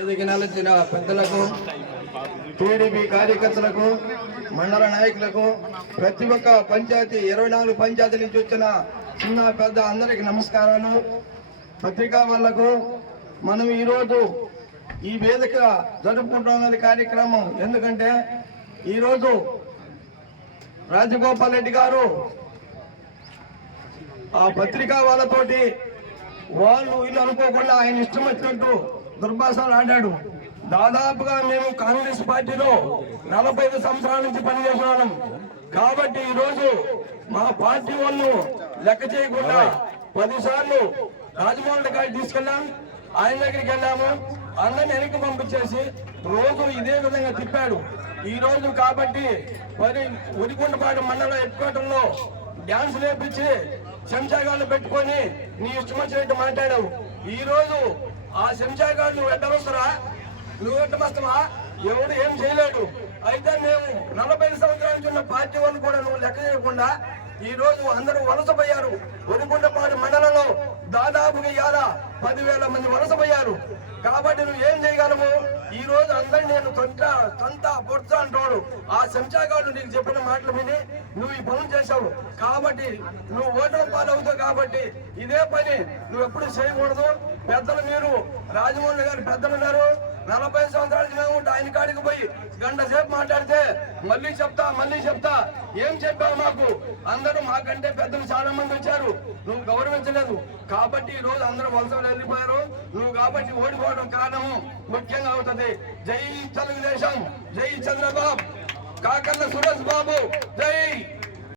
ఎదిగినాల్సిన పెద్దలకు టీడీపీ కార్యకర్తలకు మండల నాయకులకు ప్రతి ఒక్క పంచాయతీ ఇరవై నాలుగు పంచాయతీ నుంచి వచ్చిన చిన్న పెద్ద అందరికి నమస్కారాలు. పత్రికా వాళ్ళకు మనం ఈరోజు ఈ వేదిక జరుపుకుంటున్నది కార్యక్రమం ఎందుకంటే ఈరోజు రాజగోపాల్ రెడ్డి గారు ఆ పత్రికా వాళ్ళతోటి వాళ్ళు వీళ్ళు అనుకోకుండా ఆయన ఇష్టం వచ్చినట్టు దుర్భాషలు ఆడాడు. దాదాపుగా మేము కాంగ్రెస్ పార్టీలో నలభై ఐదు సంవత్సరాల నుంచి పనిచేసిన వాళ్ళం కాబట్టి ఈరోజు మా పార్టీ వాళ్ళు లెక్క చేయకుండా పదిసార్లు రాజమౌళి గారికి తీసుకెళ్ళాం. ఆయన దగ్గరికి వెళ్ళాము. అందరిని వెనక్కి పంపించేసి రోజు ఇదే విధంగా తిప్పాడు. ఈ రోజు కాబట్టి మరి ఉరికొండపాడు మండలం హెడ్క్వార్టర్లో డ్యాన్స్ నేర్పించి శంషాగాళ్ళు పెట్టుకొని నీ ఇష్టం వచ్చినట్టు మాట్లాడావు. ఈ రోజు ఆ శంషాగాళ్ళు నువ్వు ఎడ్డవస్తురా నువ్వు ఎడ్డమస్తమా ఎవడు ఏం చేయలేడు. అయితే మేము నలభై సంవత్సరాల నుంచి ఉన్న పార్టీ వాళ్ళు కూడా నువ్వు లెక్క చేయకుండా ఈ రోజు అందరూ వలసపోయారు ఒరికొండపాడు మండలం పదివేల మంది వలసపోయారు. కాబట్టి నువ్వు ఏం చేయగలవు? ఈ రోజు అందరు నేను తొంత తొంత పొడుచు అంటాడు. ఆ శంషాగాడు నీకు చెప్పిన మాటలు విని నువ్వు ఈ పనులు చేశావు. కాబట్టి నువ్వు ఓటమి పాలవుతావు కాబట్టి ఇదే పని. నువ్వు ఎప్పుడు చేయకూడదు. పెద్దలు మీరు రాజమౌళి గారు పెద్దలు ఉన్నారు. నలభై సంవత్సరాల క్రితం ఆయన కాడికి పోయి గంట సేపు మాట్లాడితే మళ్ళీ చెప్తా మళ్ళీ చెప్తా. ఏం చెప్పావు మాకు? అందరూ మాకంటే పెద్దలు చాలా మంది వచ్చారు. నువ్వు గౌరవించలేదు. కాబట్టి ఈ రోజు అందరూ వలసలు వెళ్ళిపోయారు. నువ్వు కాబట్టి ఓడిపోవడం కారణము ముఖ్యంగా అవుతుంది. జై తెలుగుదేశం జై చంద్రబాబు. కాకర్ల సురేష్ బాబు జై